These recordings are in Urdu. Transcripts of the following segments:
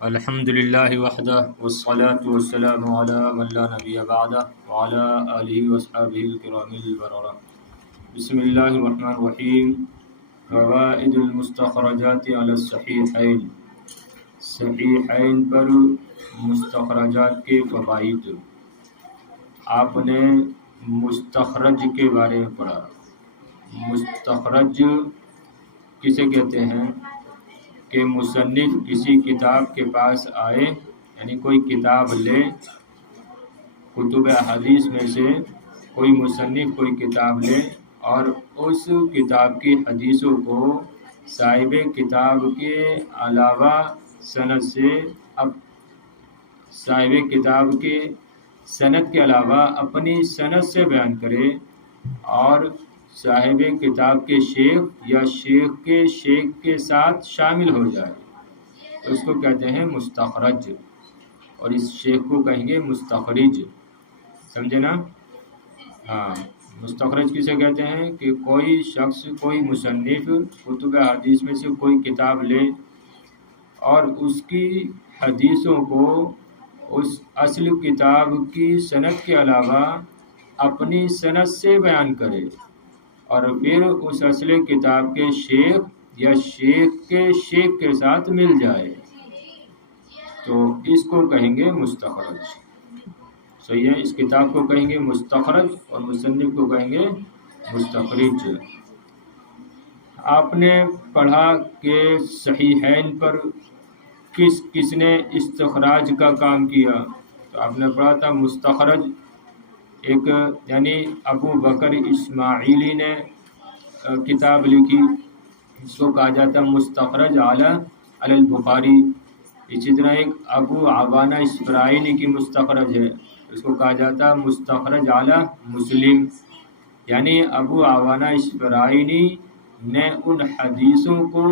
الحمد للہ وحدہ والصلاة والسلام علی من لا نبی بعدہ وعلی آلہ واصحابہ الکرام البررہ۔ بسم اللہ الرحمن الرحیم۔ فوائد المستخرجات علی الصحیحین، صحیحین پر مستخرجات کے فوائد۔ آپ نے مستخرج کے بارے میں پڑھا۔ مستخرج کسے کہتے ہیں کہ مصنف کسی کتاب کے پاس آئے، یعنی کوئی کتاب لے، کتب حدیث میں سے کوئی مصنف کوئی کتاب لے اور اس کتاب کی حدیثوں کو صاحب کتاب کے علاوہ سند سے صاحب کتاب کے سند کے علاوہ اپنی سند سے بیان کرے، اور صاحب کتاب کے شیخ یا شیخ کے شیخ کے ساتھ شامل ہو جائے تو اس کو کہتے ہیں مستخرج، اور اس شیخ کو کہیں گے مستخرج۔ سمجھے نا؟ ہاں، مستخرج کسے کہتے ہیں کہ کوئی شخص، کوئی مصنف کتب حدیث میں سے کوئی کتاب لے اور اس کی حدیثوں کو اس اصل کتاب کی سند کے علاوہ اپنی سند سے بیان کرے، اور پھر اس اصل کتاب کے شیخ یا شیخ کے شیخ کے ساتھ مل جائے تو اس کو کہیں گے مستخرج۔ صحیح ہے، اس کتاب کو کہیں گے مستخرج اور مصنف کو کہیں گے مستخرج۔ آپ نے پڑھا کہ صحیحین پر کس نے استخراج کا کام کیا، تو آپ نے پڑھا تھا مستخرج ایک یعنی ابو بکر اسماعیلی نے کتاب لکھی، اس کو کہا جاتا ہے مستخرج علی البخاری۔ اسی طرح ایک ابو عوانہ اسفرائینی کی مستخرج ہے، اس کو کہا جاتا ہے مستخرج علی مسلم۔ یعنی ابو عوانہ اسفرائینی نے ان حدیثوں کو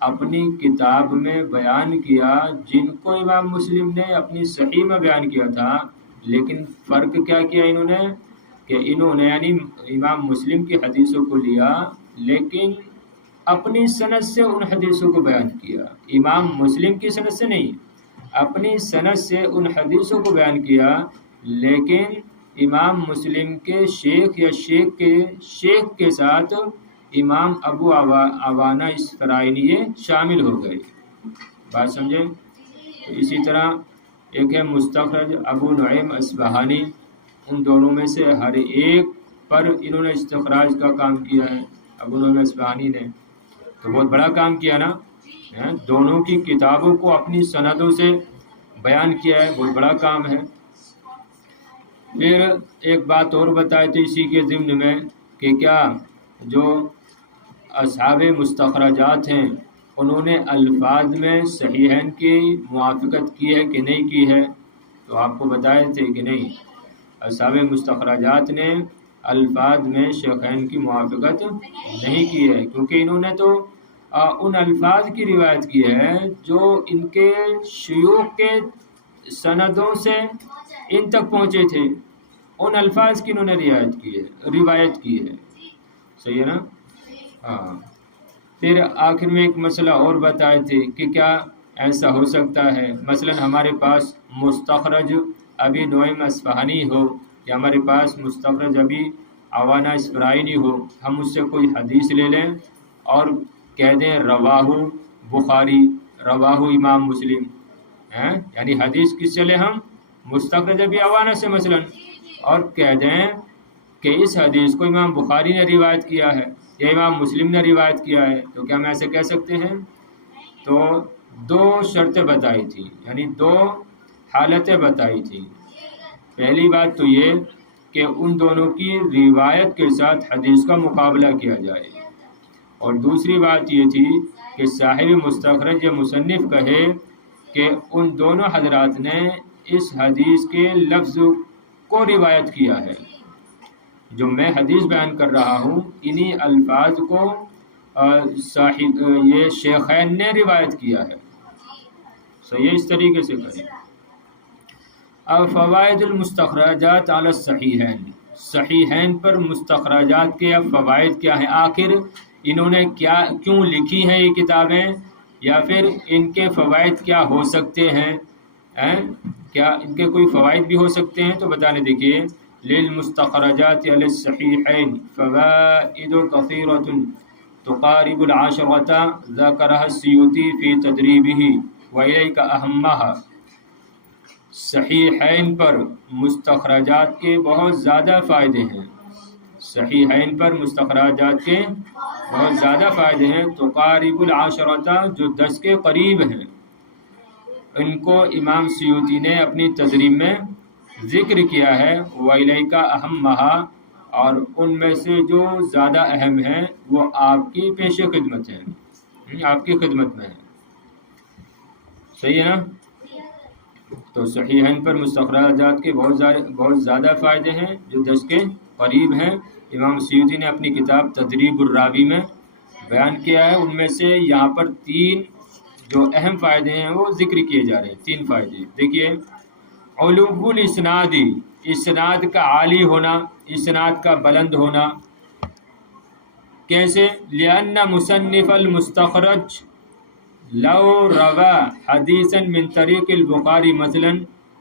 اپنی کتاب میں بیان کیا جن کو امام مسلم نے اپنی صحیح میں بیان کیا تھا، لیکن فرق کیا کیا انہوں نے کہ انہوں نے یعنی امام مسلم کی حدیثوں کو لیا لیکن اپنی سند سے ان حدیثوں کو بیان کیا، امام مسلم کی سند سے نہیں، اپنی سند سے ان حدیثوں کو بیان کیا، لیکن امام مسلم کے شیخ یا شیخ کے شیخ کے ساتھ امام ابو عوانہ اسفرائینی شامل ہو گئے۔ بات سمجھے؟ تو اسی طرح ایک ہے مستخرج ابو نعیم اصبہانی، ان دونوں میں سے ہر ایک پر انہوں نے استخراج کا کام کیا ہے۔ ابو نعیم اصبہانی نے تو بہت بڑا کام کیا نا، دونوں کی کتابوں کو اپنی سندوں سے بیان کیا ہے، بہت بڑا کام ہے۔ پھر ایک بات اور بتائی تھی اسی کے ضمن میں کہ کیا جو اصحاب مستخرجات ہیں انہوں نے الفاظ میں صحیحین کی موافقت کی ہے کہ نہیں کی ہے، تو آپ کو بتائے تھے کہ نہیں، اصحاب مستخرجات نے الفاظ میں شیخین کی موافقت نہیں کی ہے، کیونکہ انہوں نے تو ان الفاظ کی روایت کی ہے جو ان کے شیوخ کے سندوں سے ان تک پہنچے تھے، ان الفاظ کی انہوں نے روایت کی ہے۔ صحیح ہے نا؟ ہاں۔ پھر آخر میں ایک مسئلہ اور بتائے تھے کہ کیا ایسا ہو سکتا ہے مثلا ہمارے پاس مستخرج ابی نعیم اصفہانی ہو یا ہمارے پاس مستخرج ابی عوانہ اسفرائینی ہو، ہم اس سے کوئی حدیث لے لیں اور کہہ دیں رواہ بخاری، رواہ امام مسلم، یعنی حدیث کس سے لیں ہم؟ مستخرج ابی عوانہ سے مثلا، اور کہہ دیں کہ اس حدیث کو امام بخاری نے روایت کیا ہے یا امام مسلم نے روایت کیا ہے، تو کیا ہم ایسے کہہ سکتے ہیں؟ تو دو شرطیں بتائی تھی، یعنی دو حالتیں بتائی تھی۔ پہلی بات تو یہ کہ ان دونوں کی روایت کے ساتھ حدیث کا مقابلہ کیا جائے، اور دوسری بات یہ تھی کہ صاحب مستخرج یا مصنف کہے کہ ان دونوں حضرات نے اس حدیث کے لفظ کو روایت کیا ہے، جو میں حدیث بیان کر رہا ہوں انہی الفاظ کو یہ شیخین نے روایت کیا ہے۔ صحیح، اس طریقے سے کریں۔ اب فوائد المستخرجات علی الصحیحین، صحیحین پر مستخرجات کے اب فوائد کیا ہیں، آخر انہوں نے کیوں لکھی ہیں یہ کتابیں، یا پھر ان کے فوائد کیا ہو سکتے ہیں، کیا ان کے کوئی فوائد بھی ہو سکتے ہیں؟ تو بتانے دیکھیے، للمستخرجات علی الصحیحین فوائد کثیرۃ تقارب العشرۃ ذکرها السیوطی فی تدریبہ والیک اہمها۔ صحیحین پر مستخرجات کے بہت زیادہ فائدے ہیں، صحیحین پر مستخرجات کے بہت زیادہ فائدے ہیں، تقارب العشرۃ جو 10 کے قریب ہیں، ان کو امام سیوطی نے اپنی تدریب میں ذکر کیا ہے، وَإِلَيْكَ أَهَمَّهَا، اور ان میں سے جو زیادہ اہم ہیں وہ آپ کی پیش خدمت ہیں، آپ کی خدمت میں ہیں، صحیح ہے نا؟ تو صحیحین پر مستخرجات کے بہت زیادہ فائدے ہیں جو 10 کے قریب ہیں، امام سیوطی نے اپنی کتاب تدریب الراوی میں بیان کیا ہے۔ ان میں سے یہاں پر 3 جو اہم فائدے ہیں وہ ذکر کیے جا رہے ہیں، 3 فائدے دیکھیے۔ علو الاسناد، اسناد کا عالی ہونا، اسناد کا بلند ہونا، کیسے؟ لأن مصنف المستخرج لو روا حدیثا من طریق البخاری مثلا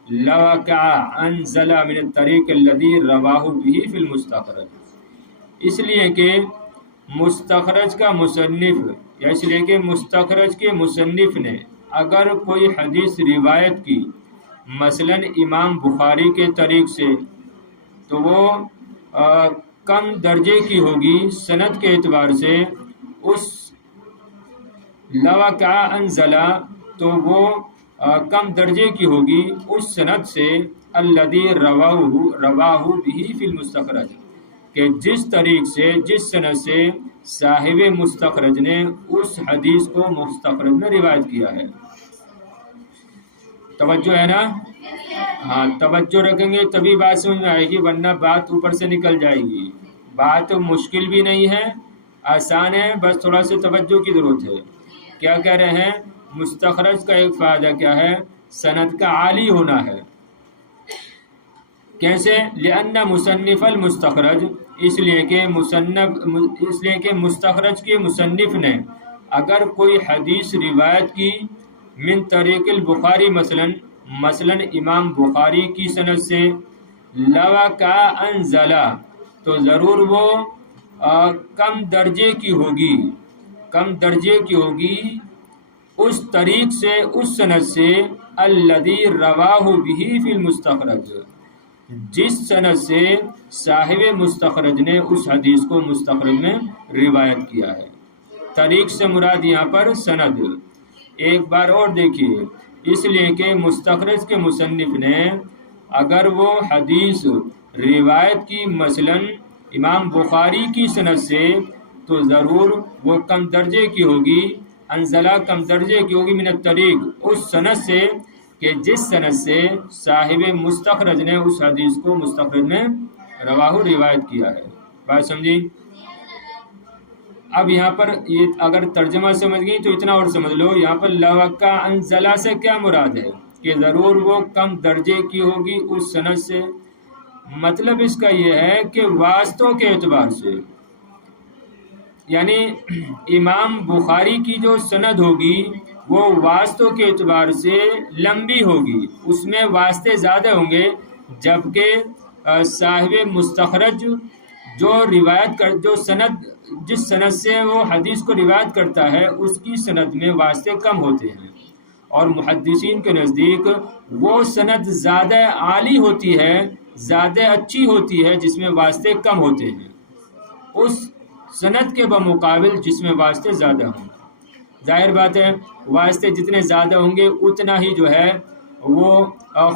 لوقع انزل من الطریق الذي رواہ به فی المستخرج، اس لیے کہ مستخرج کا مصنف، یا اس لیے کہ مستخرج کے مصنف نے اگر کوئی حدیث روایت کی مثلا امام بخاری کے طریق سے، تو وہ کم درجے کی ہوگی سند کے اعتبار سے، اس لوقع انزلہ تو وہ کم درجے کی ہوگی اس سند سے، الذی رواہ به فی المستخرج، کہ جس طریق سے، جس سند سے صاحب مستخرج نے اس حدیث کو مستخرج میں روایت کیا ہے۔ توجہ ہے نا؟ ہاں، توجہ رکھیں گے تبھی بات سمجھ میں آئے گی، ورنہ بات اوپر سے نکل جائے گی۔ بات مشکل بھی نہیں ہے، آسان ہے، بس تھوڑا سا توجہ کی ضرورت ہے۔ کیا کہہ رہے ہیں؟ مستخرج کا ایک فائدہ کیا ہے؟ سند کا عالی ہونا ہے۔ کیسے؟ لأن مصنف المستخرج، اس لیے کہ مستخرج کے مصنف نے اگر کوئی حدیث روایت کی من طریق البخاری مثلا امام بخاری کی سند سے، لوقع انزلہ تو ضرور وہ کم درجے کی ہوگی، کم درجے کی ہوگی اس طریق سے، اس سند سے، الذی رواہ به فی المستخرج، جس سند سے صاحب مستخرج نے اس حدیث کو مستخرج میں روایت کیا ہے۔ طریق سے مراد یہاں پر سند۔ ایک بار اور دیکھیے، اس لیے کہ مستخرج کے مصنف نے اگر وہ حدیث روایت کی مثلا امام بخاری کی سند سے، تو ضرور وہ کم درجے کی ہوگی، انزلہ کم درجے کی ہوگی، من الطریق اس سند سے، کہ جس سند سے صاحب مستخرج نے اس حدیث کو مستخرج میں رواہ روایت کیا ہے۔ بات سمجھی؟ اب یہاں پر یہ اگر ترجمہ سمجھ گئی تو اتنا اور سمجھ لو، یہاں پر لوقع انزلہ سے کیا مراد ہے؟ کہ ضرور وہ کم درجے کی ہوگی اس سند سے۔ مطلب اس کا یہ ہے کہ واسطوں کے اعتبار سے، یعنی امام بخاری کی جو سند ہوگی وہ واسطوں کے اعتبار سے لمبی ہوگی، اس میں واسطے زیادہ ہوں گے، جبکہ صاحب مستخرج جو سند، جس سند سے وہ حدیث کو روایت کرتا ہے، اس کی سند میں واسطے کم ہوتے ہیں، اور محدثین کے نزدیک وہ سند زیادہ عالی ہوتی ہے، زیادہ اچھی ہوتی ہے جس میں واسطے کم ہوتے ہیں، اس سند کے بمقابل جس میں واسطے زیادہ ہوں۔ ظاہر بات ہے، واسطے جتنے زیادہ ہوں گے اتنا ہی جو ہے وہ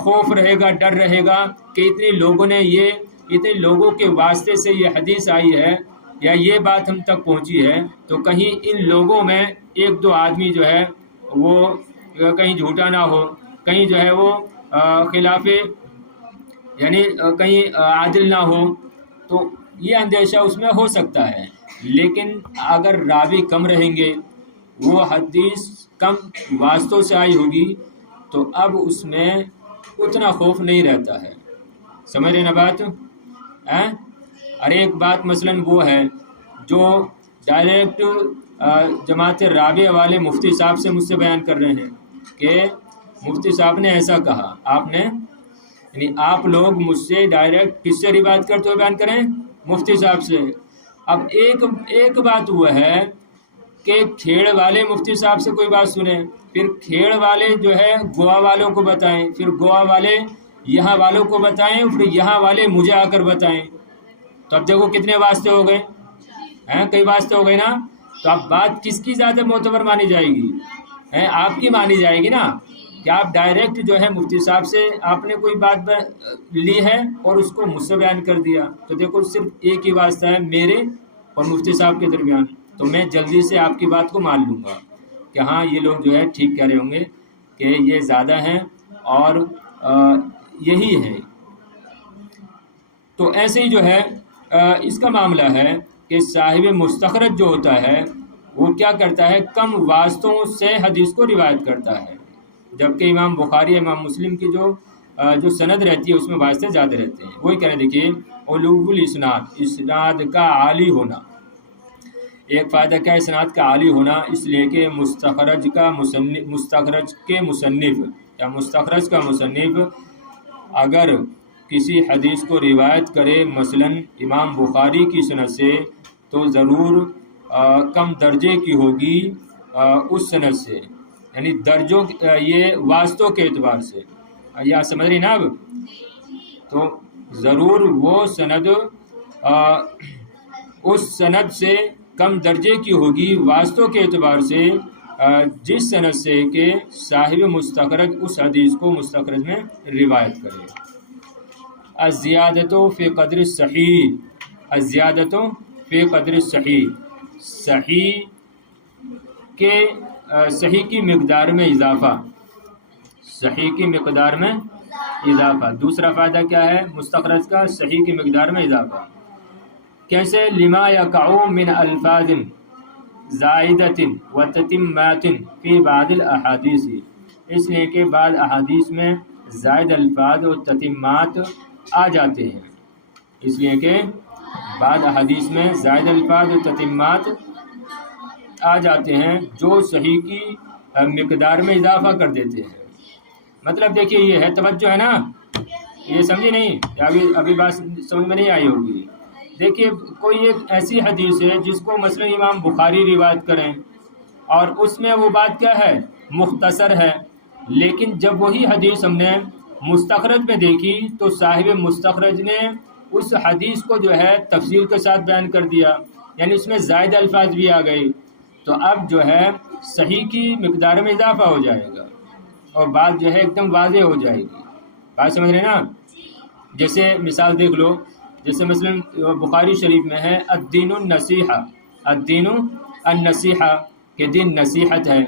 خوف رہے گا، ڈر رہے گا کہ اتنے لوگوں کے واسطے سے یہ حدیث آئی ہے یا یہ بات ہم تک پہنچی ہے، تو کہیں ان لوگوں میں 1-2 آدمی جو ہے وہ کہیں جھوٹا نہ ہو، کہیں جو ہے وہ خلاف، یعنی کہیں عادل نہ ہو، تو یہ اندیشہ اس میں ہو سکتا ہے۔ لیکن اگر راوی کم رہیں گے، وہ حدیث کم واسطوں سے آئی ہوگی، تو اب اس میں اتنا خوف نہیں رہتا ہے۔ سمجھ رہے نا بات؟ اور ایک بات مثلا وہ ہے جو ڈائریکٹ جماعت رابعہ والے مفتی صاحب سے مجھ سے بیان کر رہے ہیں کہ مفتی صاحب نے ایسا کہا، آپ نے یعنی آپ لوگ مجھ سے ڈائریکٹ کس سے روایت کرتے ہوئے بیان کریں؟ مفتی صاحب سے۔ اب ایک بات ہوا ہے کہ کھیڑ والے مفتی صاحب سے کوئی بات سنیں، پھر کھیڑ والے جو ہے گوا والوں کو بتائیں، پھر گوا والے یہاں والوں کو بتائیں، پھر یہاں والے مجھے آ کر بتائیں، تو اب دیکھو کتنے واسطے ہو گئے ہیں، کئی واسطے ہو گئے نا۔ تو اب بات کس کی زیادہ معتبر مانی جائے گی؟ آپ کی مانی جائے گی نا، کہ آپ ڈائریکٹ جو ہے مفتی صاحب سے آپ نے کوئی بات لی ہے اور اس کو مجھ سے بیان کر دیا، تو دیکھو صرف ایک ہی واسطہ ہے میرے اور مفتی صاحب کے درمیان، تو میں جلدی سے آپ کی بات کو مان لوں گا کہ ہاں یہ لوگ جو ہے ٹھیک کہہ رہے ہوں گے کہ یہ زیادہ ہیں اور یہی ہے۔ تو ایسے ہی جو ہے اس کا معاملہ ہے کہ صاحب مستخرج جو ہوتا ہے وہ کیا کرتا ہے، کم واسطوں سے حدیث کو روایت کرتا ہے، جبکہ امام بخاری امام مسلم کی جو سند رہتی ہے اس میں واسطے زیادہ رہتے ہیں۔ وہی کہہ رہے ہیں، دیکھیے علو الاسناد، اسناد کا عالی ہونا، ایک فائدہ کیا ہے اسناد کا عالی ہونا، اس لیے کہ مستخرج کے مصنف اگر کسی حدیث کو روایت کرے مثلا امام بخاری کی سند سے تو ضرور کم درجے کی ہوگی اس سند سے، یعنی درجوں یہ واسطوں کے اعتبار سے، یا سمجھ رہی نا اب؟ تو ضرور وہ سند اس سند سے کم درجے کی ہوگی واسطوں کے اعتبار سے جس سند سے کہ صاحب مستخرج اس حدیث کو مستخرج میں روایت کرے۔ الزیادۃ فی قدر الصحیح، الزیادۃ فی قدر الصحیح، صحیح کی مقدار میں اضافہ، صحیح کی مقدار میں اضافہ۔ دوسرا فائدہ کیا ہے مستخرج کا؟ صحیح کی مقدار میں اضافہ۔ کیسے؟ لما یقع من الفاظ زائدۃ و تتمات فی بعض الاحادیث، اس لیے کہ بعض احادیث میں زائد الفاظ اور تتمات آ جاتے ہیں، اس لیے کہ بعض احادیث میں زائد الفاظ اور تتمات آ جاتے ہیں جو صحیح کی مقدار میں اضافہ کر دیتے ہیں۔ مطلب دیکھیے یہ ہے، توجہ ہے نا، یہ سمجھی نہیں؟ ابھی بات سمجھ میں نہیں آئی ہوگی۔ دیکھیے کوئی ایک ایسی حدیث ہے جس کو مثلا امام بخاری روایت کریں اور اس میں وہ بات کیا ہے مختصر ہے، لیکن جب وہی حدیث ہم نے مستخرج میں دیکھی تو صاحب مستخرج نے اس حدیث کو جو ہے تفصیل کے ساتھ بیان کر دیا، یعنی اس میں زائد الفاظ بھی آ گئی، تو اب جو ہے صحیح کی مقدار میں اضافہ ہو جائے گا اور بات جو ہے ایک دم واضح ہو جائے گی۔ بات سمجھ رہے نا؟ جیسے مثال دیکھ لو، جیسے مثلا بخاری شریف میں ہے الدین النصیحہ، الدین النصیحہ کہ دین نصیحت ہے۔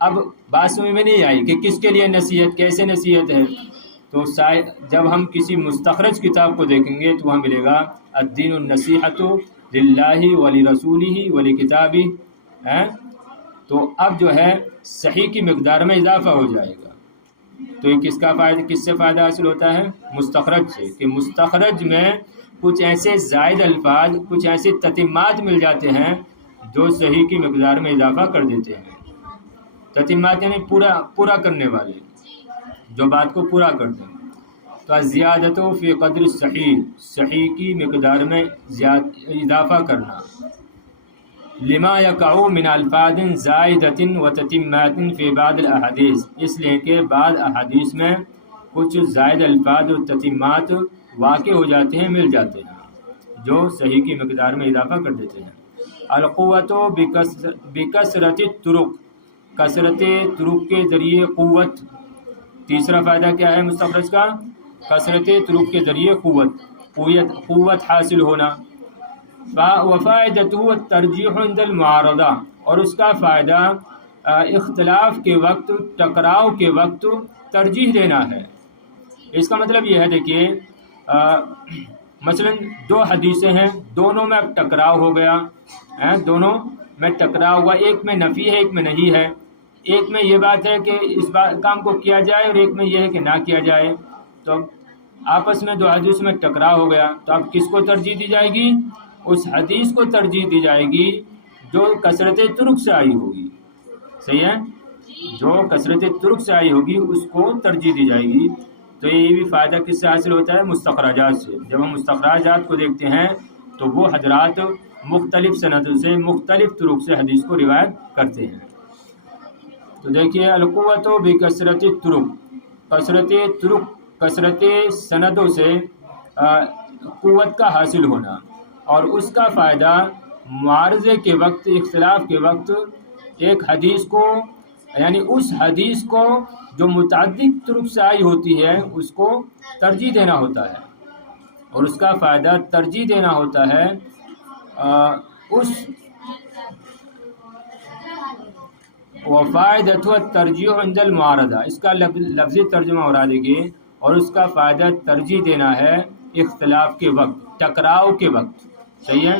اب بات سمجھ میں نہیں آئی کہ کس کے لیے نصیحت، کیسے نصیحت ہے، تو جب ہم کسی مستخرج کتاب کو دیکھیں گے تو وہاں ملے گا الدین النصیحۃ للہ ولرسولہ ولکتابہ، تو اب جو ہے صحیح کی مقدار میں اضافہ ہو جائے گا۔ تو یہ کس سے فائدہ حاصل ہوتا ہے؟ مستخرج سے، کہ مستخرج میں کچھ ایسے زائد الفاظ، کچھ ایسے تتمات مل جاتے ہیں جو صحیح کی مقدار میں اضافہ کر دیتے ہیں۔ تتمات یعنی پورا کرنے والے، جو بات کو پورا کر دیں۔ تو الزیادۃ فی قدر الصحیح، صحیح کی مقدار میں اضافہ کرنا۔ لما یقع من الفاظ زائدۃ و تتمات فی بعض الاحادیث، اس لیے کہ بعض احادیث میں کچھ زائد الفاظ اور تتمات واقع ہو جاتے ہیں، مل جاتے ہیں، جو صحیح کی مقدار میں اضافہ کر دیتے ہیں۔ القوۃ بکثرت الطرق، کثرت طرق کے ذریعے قوت۔ تیسرا فائدہ کیا ہے مستخرج کا؟ کثرت طرق کے ذریعے قوت حاصل ہونا۔ وفائدتہ الترجیح عند المعارضہ، اور اس کا فائدہ اختلاف کے وقت، ٹکراؤ کے وقت ترجیح دینا ہے۔ اس کا مطلب یہ ہے، دیکھیے مثلا دو حدیثیں ہیں، دونوں میں اب ٹکراؤ ہو گیا، دونوں میں ٹکراؤ ہوا، ایک میں نفی ہے ایک میں نہیں ہے، ایک میں یہ بات ہے کہ اس کام کو کیا جائے اور ایک میں یہ ہے کہ نہ کیا جائے، تو آپس میں دو حدیث میں ٹکراؤ ہو گیا، تو اب کس کو ترجیح دی جائے گی؟ اس حدیث کو ترجیح دی جائے گی جو کثرت طرق سے آئی ہوگی، صحیح ہے، جو کثرت طرق سے آئی ہوگی اس کو ترجیح دی جائے گی۔ تو یہ بھی فائدہ کس سے حاصل ہوتا ہے؟ مستخرجات سے۔ جب ہم مستخرجات کو دیکھتے ہیں تو وہ حضرات مختلف سندوں سے مختلف طرق سے حدیث کو روایت کرتے ہیں۔ تو دیکھیے القوت بکثرت طرق، کثرت سندوں سے قوت کا حاصل ہونا، اور اس کا فائدہ معارضے کے وقت، اختلاف کے وقت ایک حدیث کو، یعنی اس حدیث کو جو متعدد طرق سے آئی ہوتی ہے اس کو ترجیح دینا ہوتا ہے، اور اس کا فائدہ ترجیح دینا ہوتا ہے اس وفائدۃ الترجیح عند المعارضہ، اس کا لفظی ترجمہ ہو رہا دیکھیے، اور اس کا فائدہ ترجیح دینا ہے اختلاف کے وقت، ٹکراؤ کے وقت، صحیح ہے۔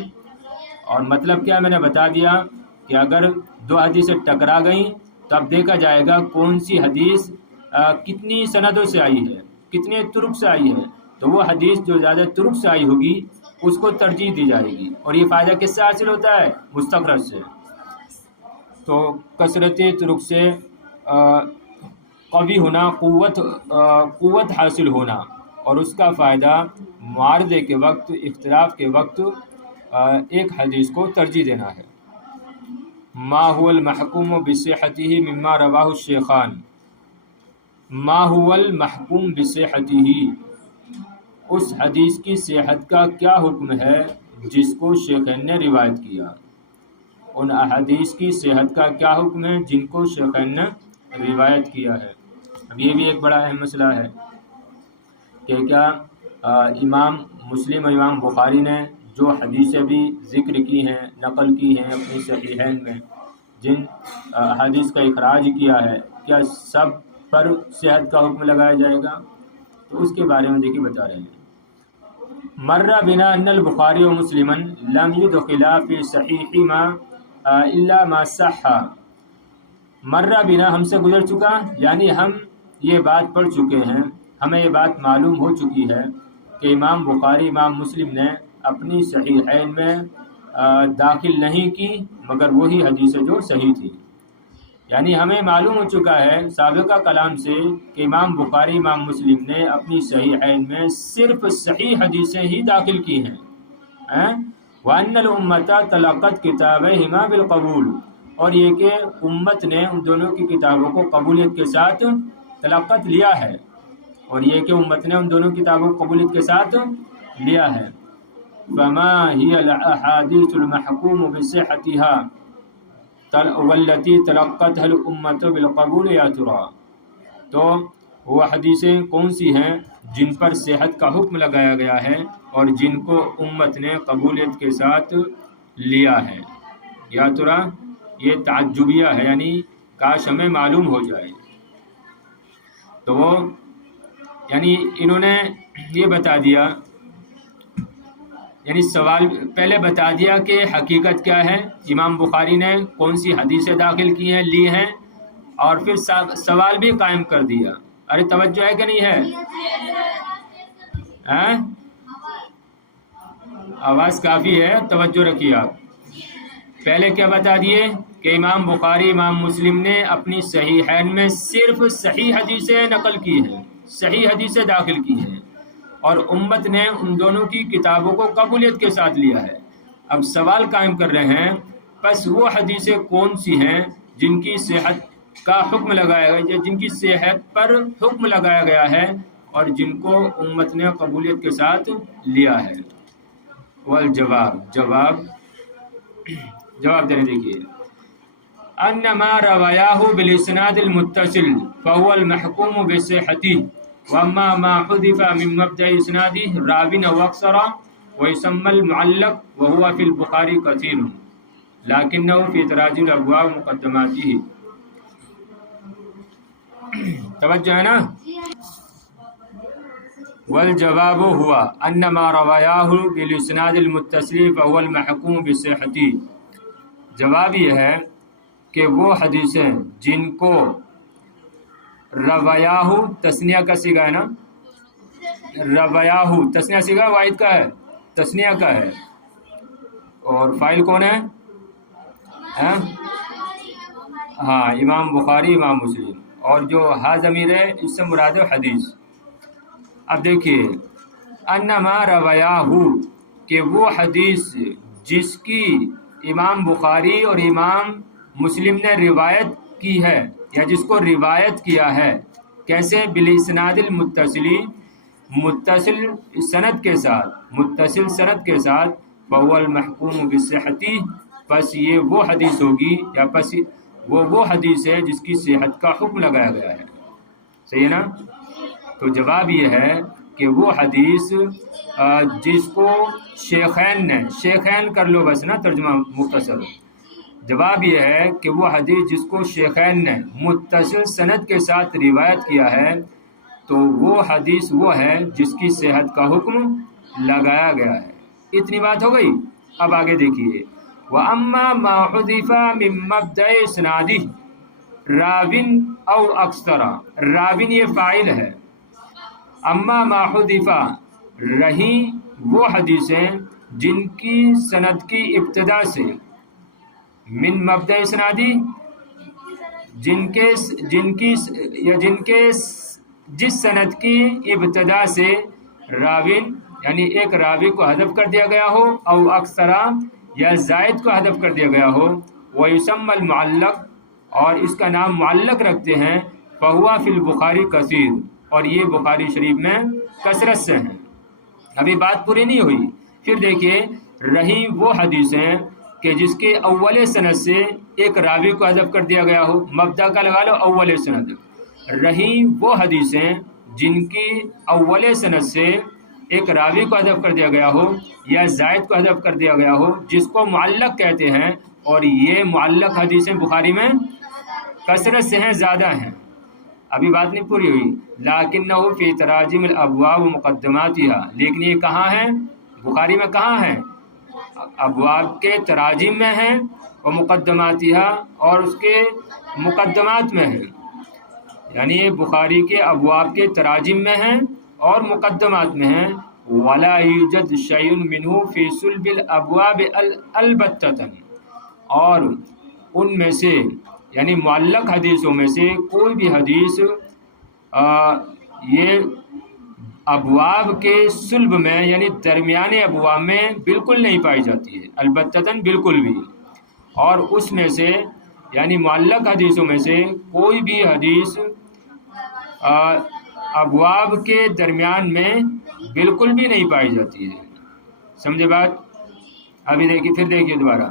اور مطلب کیا میں نے بتا دیا کہ اگر دو حدیثیں ٹکرا گئیں تو اب دیکھا جائے گا کون سی حدیث کتنی سندوں سے آئی ہے، کتنے طرق سے آئی ہے، تو وہ حدیث جو زیادہ طرق سے آئی ہوگی اس کو ترجیح دی جائے گی، اور یہ فائدہ کس سے حاصل ہوتا ہے؟ مستخرج سے۔ تو کثرت طرق سے قوی ہونا، قوت حاصل ہونا، اور اس کا فائدہ معارضے کے وقت، اختلاف کے وقت ایک حدیث کو ترجیح دینا ہے۔ ما هو المحکوم بصحته مما رواه الشیخان، ما هو المحکوم بصحته، اس حدیث کی صحت کا کیا حکم ہے جس کو شیخین نے روایت کیا، ان احادیث کی صحت کا کیا حکم ہے جن کو شیخین نے روایت کیا ہے۔ اب یہ بھی ایک بڑا اہم مسئلہ ہے کہ کیا امام مسلم اور امام بخاری نے جو حدیثیں بھی ذکر کی ہیں، نقل کی ہیں اپنی صحیحین میں، جن حدیث کا اخراج کیا ہے، کیا سب پر صحت کا حکم لگایا جائے گا؟ تو اس کے بارے میں دیکھیے بتا رہے ہیں، مر بنا ان البخاری و مسلما لم يدخلا فی صحیحہما الا ما صح، مر بنا ہم سے گزر چکا، یعنی ہم یہ بات پڑھ چکے ہیں، ہمیں یہ بات معلوم ہو چکی ہے کہ امام بخاری، امام مسلم نے اپنی صحیحین میں داخل نہیں کی مگر وہی حدیثیں جو صحیح تھی، یعنی ہمیں معلوم ہو چکا ہے سابقہ کلام سے کہ امام بخاری، امام مسلم نے اپنی صحیحین میں صرف صحیح حدیثیں ہی داخل کی ہیں، وَأَنَّ الْأُمَّةَ تَلَقَّتْ كِتَابَيْهِمَا بِالْقَبُولِ، اور یہ کہ امت نے ان دونوں کی کتابوں کو قبولیت کے ساتھ تلقت لیا ہے، اور یہ کہ امت نے ان دونوں کتابوں کو قبولیت کے ساتھ لیا ہے۔ فَمَا هِيَ الْأَحَادِيثُ الْمَحْكُومُ بِصِحَّتِهَا وَالَّتِي تَلَقَّتْهَا الْأُمَّةُ بِالْقَبُولِ يَا تُرَى، تو وہ حدیثیں کون سی ہیں جن پر صحت کا حکم لگایا گیا ہے اور جن کو امت نے قبولیت کے ساتھ لیا ہے؟ یا ترا، یہ تعجبیہ ہے، یعنی کاش ہمیں معلوم ہو جائے۔ تو وہ یعنی انہوں نے یہ بتا دیا، یعنی سوال پہلے بتا دیا کہ حقیقت کیا ہے، امام بخاری نے کون سی حدیثیں داخل کی ہیں، لی ہیں، اور پھر سوال بھی قائم کر دیا۔ ارے توجہ ہے کہ نہیں ہے؟ آواز کافی ہے، توجہ رکھیے آپ۔ پہلے کیا بتا دیے کہ امام بخاری، امام مسلم نے اپنی صحیحین میں صرف صحیح حدیثیں نقل کی ہیں، صحیح حدیثیں داخل کی ہیں، اور امت نے ان دونوں کی کتابوں کو قبولیت کے ساتھ لیا ہے۔ اب سوال قائم کر رہے ہیں، پس وہ حدیثیں کون سی ہیں جن کی صحت کا حکم لگایا گیا، جن کی صحت پر حکم لگایا گیا ہے اور جن کو امت نے قبولیت کے ساتھ لیا ہے؟ والجواب جواب دینے دیکھیے، انما روایاہ بالاسناد المتصل فهو المحکوم بصحته، واما ما حذف من مبدأ اسناده راو او اکثر ويسمى المعلق وهو في البخاري كثير لكنه في تراجم الابواب مقدماته۔ توجہ ہے نا؟ والجواب ہوا انما روایاہ بالاسناد المتصل فهو المحکوم بصحته، جواب یہ ہے کہ وہ حدیثیں جن کو روایاہ، تثنیہ کا صیغہ ہے نا، روایاہ تثنیہ صیغہ واحد کا ہے، تثنیہ کا ہے، اور فاعل کون ہے؟ ہاں ہاں، امام بخاری امام مسلم، اور جو ہا ضمیر ہے اس سے مراد ہے حدیث۔ اب دیکھیے انما روایاہ، کہ وہ حدیث جس کی امام بخاری اور امام مسلم نے روایت کی ہے یا جس کو روایت کیا ہے، کیسے؟ بالاسناد المتصلی، متصل سند کے ساتھ، متصل سند کے ساتھ، فهو المحکوم بصحتی، پس یہ وہ حدیث ہوگی یا پس وہ حدیث ہے جس کی صحت کا حکم لگایا گیا ہے۔ صحیح ہے نا؟ تو جواب یہ ہے کہ وہ حدیث جس کو شیخین نے، شیخین کر لو بس نا ترجمہ مختصر، جواب یہ ہے کہ وہ حدیث جس کو شیخین نے متصل سند کے ساتھ روایت کیا ہے تو وہ حدیث وہ ہے جس کی صحت کا حکم لگایا گیا ہے۔ اتنی بات ہو گئی۔ اب آگے دیکھیے، وَأَمَّا مَا حُذِفَ مِن مَبْدَئِ إِسْنَادِهِ راوٍ او اکثر، راوٍ یہ فاعل ہے، اما ما حذف رہی وہ حدیثیں جن کی سند کی ابتدا سے، من مبدأ اسنادی جن کے جس سند کی ابتدا سے راوین یعنی ایک راوی کو حذف کر دیا گیا ہو، او اکثرا یا زائد کو حذف کر دیا گیا ہو، ویسمى المعلق اور اس کا نام معلق رکھتے ہیں، فہوا فی البخاری کثیر، اور یہ بخاری شریف میں کثرت سے ہیں۔ ابھی بات پوری نہیں ہوئی، پھر دیکھیے رہی وہ حدیثیں کہ جس کے اول سند سے ایک راوی کو حذف کر دیا گیا ہو، مبدا کا لگا لو اول سند، رہی وہ حدیثیں جن کی اول سند سے ایک راوی کو حذف کر دیا گیا ہو یا زائد کو حذف کر دیا گیا ہو، جس کو معلق کہتے ہیں، اور یہ معلق حدیثیں بخاری میں کثرت سے ہیں، زیادہ ہیں۔ ابھی بات نہیں پوری ہوئی، لیکنہ فی تراجم الابواب و مقدماتها، لیکن یہ کہاں ہے؟ بخاری میں کہاں ہے؟ ابواب کے تراجم میں ہیں، اور مقدماتها اور اس کے مقدمات میں ہیں، یعنی یہ بخاری کے ابواب کے تراجم میں ہیں اور مقدمات میں ہیں۔ ولا یوجد شیء منه فی صلب الابواب البتۃ، اور ان میں سے یعنی معلق حدیثوں میں سے کوئی بھی حدیث یہ ابواب کے صلب میں یعنی درمیانے ابواب میں بالکل نہیں پائی جاتی ہے، البتتاً بالکل بھی، اور اس میں سے یعنی معلق حدیثوں میں سے کوئی بھی حدیث ابواب کے درمیان میں بالکل بھی نہیں پائی جاتی ہے۔ سمجھے بات؟ ابھی دیکھیے، پھر دیکھیے دوبارہ،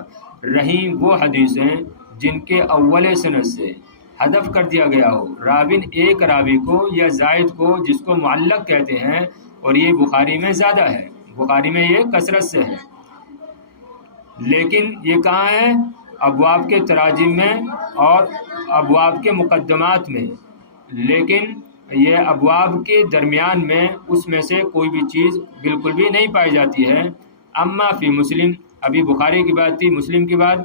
رہی وہ حدیثیں جن کے اول سند سے حذف کر دیا گیا ہو، راوین ایک راوی کو یا زائد کو، جس کو معلق کہتے ہیں، اور یہ بخاری میں زیادہ ہے، بخاری میں یہ کثرت سے ہے، لیکن یہ کہاں ہے؟ ابواب کے تراجم میں اور ابواب کے مقدمات میں، لیکن یہ ابواب کے درمیان میں اس میں سے کوئی بھی چیز بالکل بھی نہیں پائی جاتی ہے۔ اما فی مسلم، ابھی بخاری کی بات تھی، مسلم کی بات،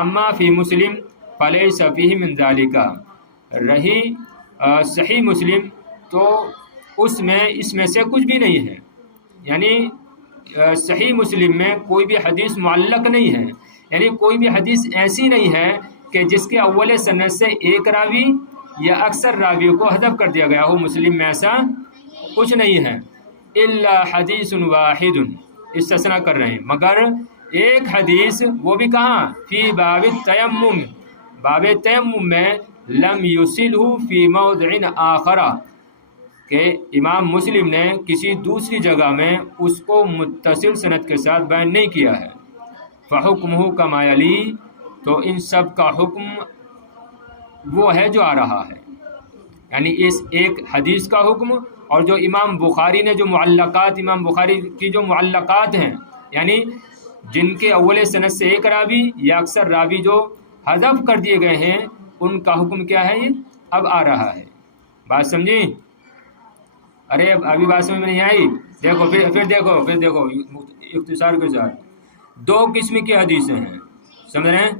اما فی مسلم فلیس فیہ من ذالک، رہی صحیح مسلم تو اس میں سے کچھ بھی نہیں ہے، یعنی صحیح مسلم میں کوئی بھی حدیث معلق نہیں ہے، یعنی کوئی بھی حدیث ایسی نہیں ہے کہ جس کے اول سند سے ایک راوی یا اکثر راویوں کو حذف کر دیا گیا ہو، مسلم میں ایسا کچھ نہیں ہے۔ الا حدیث واحد، استثناء کر رہے ہیں، مگر ایک حدیث، وہ بھی کہاں؟ فی باب التیمم، باب تیمم میں، لم یصلہ فی موضع آخر، کہ امام مسلم نے کسی دوسری جگہ میں اس کو متصل سند کے ساتھ بیان نہیں کیا ہے۔ فحکمہ کما یلی، تو ان سب کا حکم وہ ہے جو آ رہا ہے، یعنی اس ایک حدیث کا حکم، اور جو امام بخاری نے جو معلقات، امام بخاری کی جو معلقات ہیں، یعنی جن کے اول سند سے ایک راوی یا اکثر راوی جو حذف کر دیے گئے ہیں، ان کا حکم کیا ہے؟ یہ اب آ رہا ہے۔ بات سمجھی؟ ارے ابھی بات سمجھ میں نہیں آئی؟ دیکھو پھر دیکھو اختصار کے ساتھ، دو قسم کی حدیثیں ہیں، سمجھ رہے ہیں؟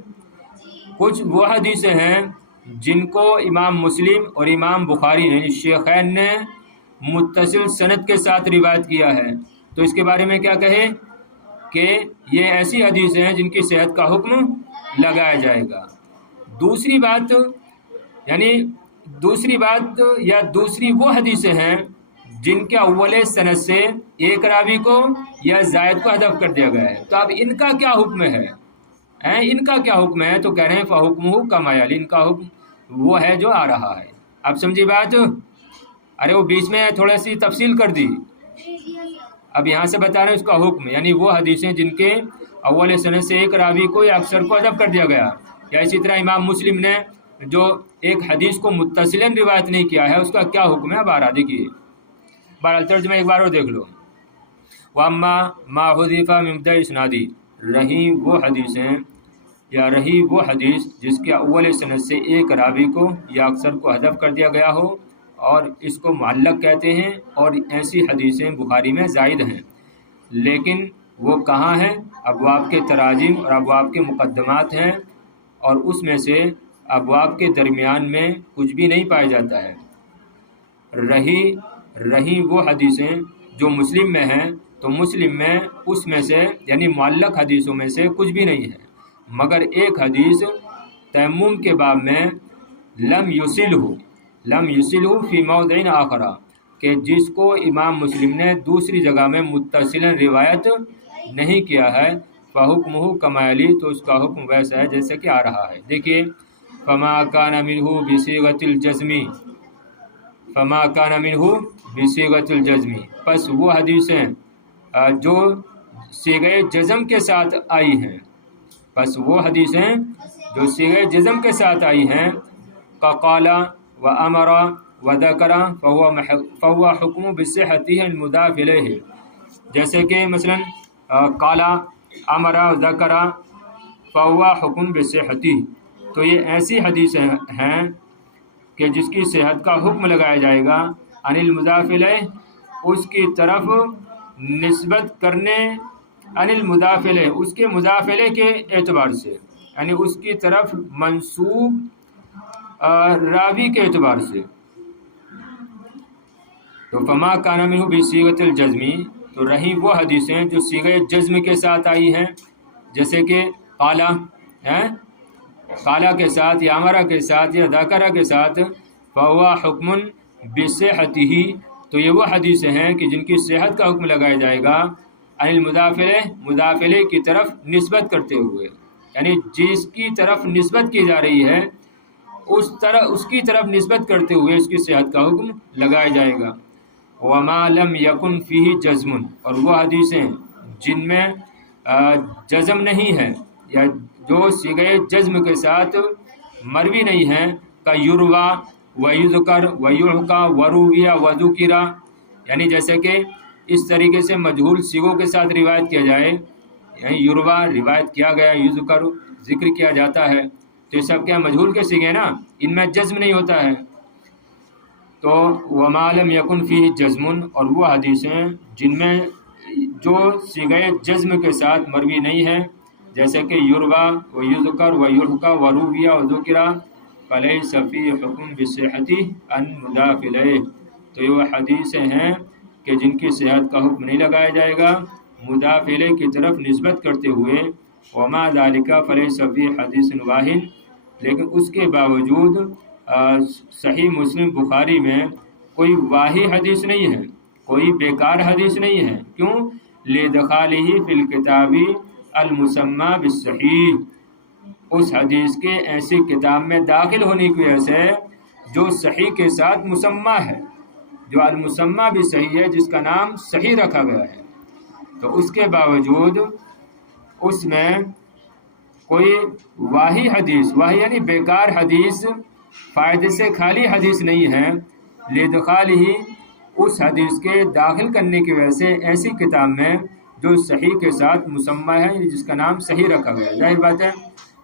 کچھ وہ حدیثیں ہیں جن کو امام مسلم اور امام بخاری نے، شیخین نے متصل سند کے ساتھ روایت کیا ہے، تو اس کے بارے میں کیا کہے کہ یہ ایسی حدیث ہیں جن کی صحت کا حکم لگایا جائے گا۔ دوسری بات یا دوسری وہ حدیثیں ہیں جن کے اول سند سے ایک راوی کو یا زائد کو حذف کر دیا گیا ہے، تو اب ان کا کیا حکم ہے؟ ان کا کیا حکم ہے؟ تو کہہ رہے ہیں فحکمہ کما یلی، ان کا حکم وہ ہے جو آ رہا ہے۔ اب سمجھی بات؟ ارے وہ بیچ میں تھوڑا سی تفصیل کر دی، اب یہاں سے بتا رہے ہیں اس کا حکم، یعنی وہ حدیثیں جن کے اول سند سے ایک راوی کو یا اکثر کو حذف کر دیا گیا، یا اسی طرح امام مسلم نے جو ایک حدیث کو متصلاً روایت نہیں کیا ہے اس کا کیا حکم ہے؟ بارہ دیکھیے، بہرحال ترجمہ ایک بار اور دیکھ لو۔ واما ما حذف من مبدأ اسنادی، رہی وہ حدیث جس کے اول سند سے ایک راوی کو یا اکثر کو حذف کر دیا گیا ہو، اور اس کو معلق کہتے ہیں، اور ایسی حدیثیں بخاری میں زائد ہیں، لیکن وہ کہاں ہیں؟ ابواب کے تراجم اور ابواب کے مقدمات ہیں، اور اس میں سے ابواب کے درمیان میں کچھ بھی نہیں پایا جاتا ہے۔ رہی وہ حدیثیں جو مسلم میں ہیں، تو مسلم میں اس میں سے یعنی معلق حدیثوں میں سے کچھ بھی نہیں ہے، مگر ایک حدیث تیمم کے باب میں لم یصلہ فی موضع آخر، کہ جس کو امام مسلم نے دوسری جگہ میں متصلا روایت نہیں کیا ہے، فحکمہ کما یلی، تو اس کا حکم ویسا ہے جیسے کہ آ رہا ہے۔ دیکھیے، فما کان منہ بصیغۃ الجزم، پس وہ حدیثیں جو صیغہ جزم کے ساتھ آئی ہیں، قال و امر و ذکر فهو حکم بصحتہ المضاف الیہ، جیسے کہ مثلا قال امر ذکر فهو حکم بصحتہ، تو یہ ایسی حدیثیں ہیں کہ جس کی صحت کا حکم لگایا جائے گا، عن المضاف الیہ، اس کی طرف نسبت کرنے، عن المضاف الیہ، اس کے مضاف الیہ کے اعتبار سے، یعنی اس کی طرف منسوب راوی کے اعتبار سے۔ تو فما کان منہ بصیغۃ الجزم، تو رہی وہ حدیثیں جو صیغہ جزم کے ساتھ آئی ہیں، جیسے کہ قالا کے ساتھ یا امرا کے ساتھ یا ذکرہ کے ساتھ، فہو حکم بصحتہ، تو یہ وہ حدیثیں ہیں کہ جن کی صحت کا حکم لگایا جائے گا، عن المضاف الیہ، مضاف الیہ کی طرف نسبت کرتے ہوئے، یعنی جس کی طرف نسبت کی جا رہی ہے اس کی طرف نسبت کرتے ہوئے اس کی صحت کا حکم لگایا جائے گا۔ وما لم یکن فیہ جزم، اور وہ حدیثیں جن میں جزم نہیں ہے یا جو صیغہ جزم کے ساتھ مروی نہیں ہیں، کا یروا و یذکر و یحکا و روی و ذکر، یعنی جیسے کہ اس طریقے سے مجہول صیغوں کے ساتھ روایت کیا جائے، یعنی یروا روایت کیا گیا، یذکر ذکر کیا جاتا ہے، تو یہ سب کیا مجہول کے صیغے نا، ان میں جزم نہیں ہوتا ہے۔ تو وما لم یکن فیہ جزم، اور وہ حدیثیں جن میں جو صیغہ جزم کے ساتھ مروی نہیں ہے، جیسے کہ یروا و یذکر و یحکا و روی و ذکر، فلیس فی حکم بصحتہ ان مضاف الیہ، تو یہ وہ حدیثیں ہیں کہ جن کی صحت کا حکم نہیں لگایا جائے گا مضاف الیہ کی طرف نسبت کرتے ہوئے۔ وما ذالک فلیس فی حدیث واحد، لیکن اس کے باوجود صحیح مسلم بخاری میں کوئی واہی حدیث نہیں ہے، کوئی بیکار حدیث نہیں ہے۔ کیوں؟ لدخالہ فی الکتاب المسمی بالصحیح، اس حدیث کے ایسی کتاب میں داخل ہونے کی وجہ سے جو صحیح کے ساتھ مسمی ہے، جو المسمی بالصحیح ہے، جس کا نام صحیح رکھا گیا ہے، تو اس کے باوجود اس میں کوئی واہی حدیث، واہی یعنی بیکار حدیث، فائدے سے خالی حدیث نہیں ہے، لدخالہ، اس حدیث کے داخل کرنے کی وجہ سے ایسی کتاب میں جو صحیح کے ساتھ مسمی ہے، جس کا نام صحیح رکھا گیا ہے۔ ظاہر بات ہے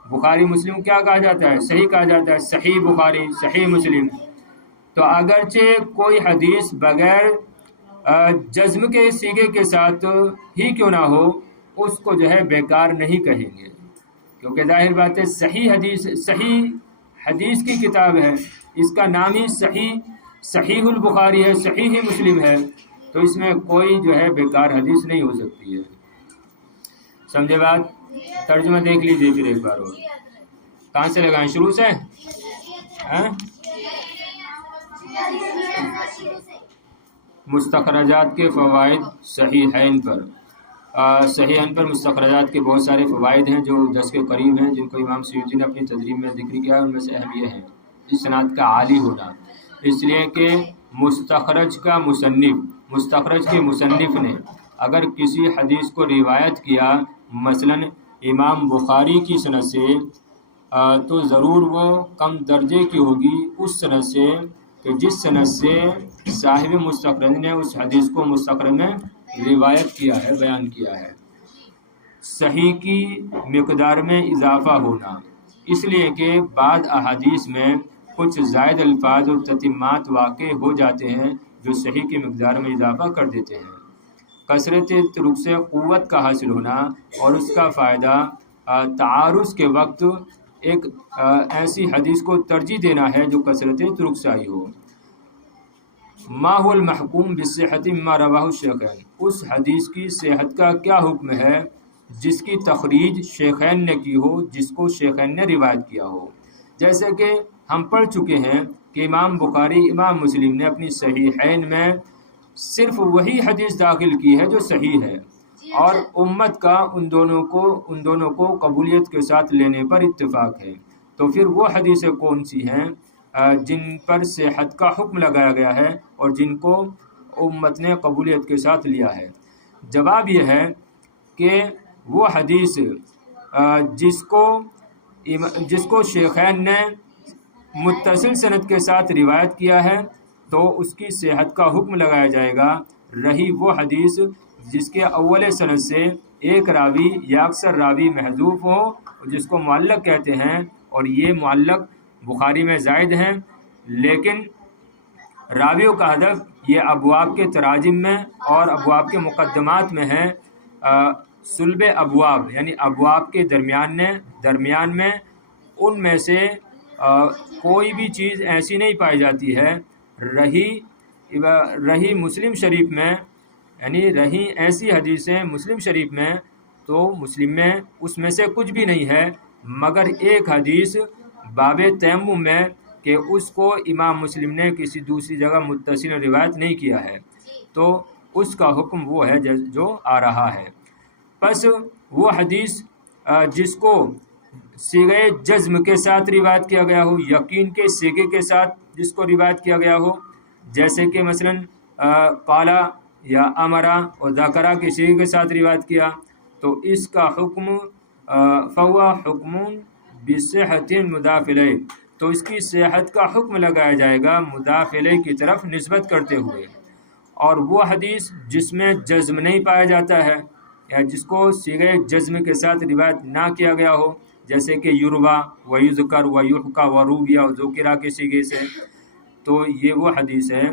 بخاری مسلم کیا کہا جاتا ہے؟ صحیح کہا جاتا ہے، صحیح بخاری، صحیح مسلم۔ تو اگرچہ کوئی حدیث بغیر جزم کے صیغے کے ساتھ ہی کیوں نہ ہو، اس کو جو ہے بیکار نہیں کہیں گے، کیونکہ ظاہر بات ہے صحیح حدیث کی کتاب ہے، اس کا نام ہی صحیح البخاری ہے، صحیح مسلم ہے، تو اس میں کوئی جو ہے بیکار حدیث نہیں ہو سکتی ہے۔ سمجھے بات؟ ترجمہ دیکھ لیجیے پھر ایک بار اور. کہاں سے لگائیں؟ شروع سے. مستخرجات کے فوائد صحیحین پر. صحیحین پر مستخرجات کے بہت سارے فوائد ہیں جو 10 کے قریب ہیں، جن کو امام سیوطی نے اپنی تدریب میں ذکر کیا ہے. ان میں سے اہم یہ ہیں اسناد کا عالی ہونا، اس لیے کہ مستخرج کے مصنف نے اگر کسی حدیث کو روایت کیا مثلا امام بخاری کی سند سے، تو ضرور وہ کم درجے کی ہوگی اس سند سے کہ جس سند سے صاحب مستخرج نے اس حدیث کو مستخرج میں روایت کیا ہے، بیان کیا ہے. صحیح کی مقدار میں اضافہ ہونا، اس لیے کہ بعض احادیث میں کچھ زائد الفاظ اور تتمات واقع ہو جاتے ہیں جو صحیح کی مقدار میں اضافہ کر دیتے ہیں. کثرت طرق سے قوت کا حاصل ہونا، اور اس کا فائدہ تعارض کے وقت ایک ایسی حدیث کو ترجیح دینا ہے جو کثرت طرق سے آئی ہو. ما هو المحکوم بالصحت مما رواه الشیخین، اس حدیث کی صحت کا کیا حکم ہے جس کی تخریج شیخین نے کی ہو، جس کو شیخین نے روایت کیا ہو. جیسے کہ ہم پڑھ چکے ہیں کہ امام بخاری امام مسلم نے اپنی صحیحین میں صرف وہی حدیث داخل کی ہے جو صحیح ہے، اور امت کا ان دونوں کو قبولیت کے ساتھ لینے پر اتفاق ہے. تو پھر وہ حدیثیں کون سی ہیں جن پر صحت کا حکم لگایا گیا ہے اور جن کو امت نے قبولیت کے ساتھ لیا ہے؟ جواب یہ ہے کہ وہ حدیث جس کو شیخین نے متصل سند کے ساتھ روایت کیا ہے تو اس کی صحت کا حکم لگایا جائے گا. رہی وہ حدیث جس کے اول سند سے ایک راوی یا اکثر راوی محذوف ہو، جس کو معلق کہتے ہیں، اور یہ معلق بخاری میں زائد ہیں، لیکن راویوں کا ہدف یہ ابواب کے تراجم میں اور ابواب کے مقدمات میں ہے. صلب ابواب یعنی ابواب کے درمیان میں ان میں سے کوئی بھی چیز ایسی نہیں پائی جاتی ہے. رہی مسلم شریف میں، یعنی رہی ایسی حدیثیں مسلم شریف میں، تو مسلم میں اس میں سے کچھ بھی نہیں ہے مگر ایک حدیث باب تیمم میں کہ اس کو امام مسلم نے کسی دوسری جگہ متصل روایت نہیں کیا ہے، تو اس کا حکم وہ ہے جو آ رہا ہے. پس وہ حدیث جس کو صیغہ جزم کے ساتھ روایت کیا گیا ہو، یقین کے صیغے کے ساتھ جس کو روایت کیا گیا ہو، جیسے کہ مثلا قالا یا امرا اور ذکرا کے صیغے کے ساتھ روایت کیا، تو اس کا حکم فوا حکم بصحت مضاف الیہ، تو اس کی صحت کا حکم لگایا جائے گا مضاف الیہ کی طرف نسبت کرتے ہوئے. اور وہ حدیث جس میں جزم نہیں پایا جاتا ہے یا جس کو صیغہ جزم کے ساتھ روایت نہ کیا گیا ہو، جیسے کہ یروا و یذکر و یحکا و رویا و ذکرا کے صیغے سے، تو یہ وہ حدیث ہے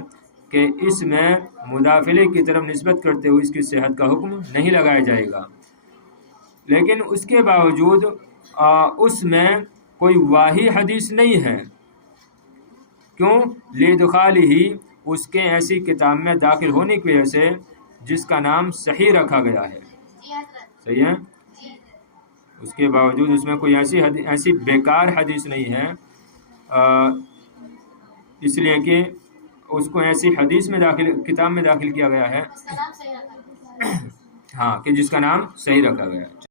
کہ اس میں مضاف الیہ کی طرف نسبت کرتے ہوئے اس کی صحت کا حکم نہیں لگایا جائے گا. لیکن اس کے باوجود اس میں کوئی واہی حدیث نہیں ہے. کیوں؟ لادخال ہی اس کے ایسی کتاب میں داخل ہونے کی وجہ سے جس کا نام صحیح رکھا گیا ہے. صحیح ہے؟ اس کے باوجود اس میں کوئی ایسی بیکار حدیث نہیں ہے، اس لیے کہ اس کو ایسی حدیث میں کتاب میں داخل کیا گیا ہے ہاں کہ جس کا نام صحیح رکھا گیا ہے.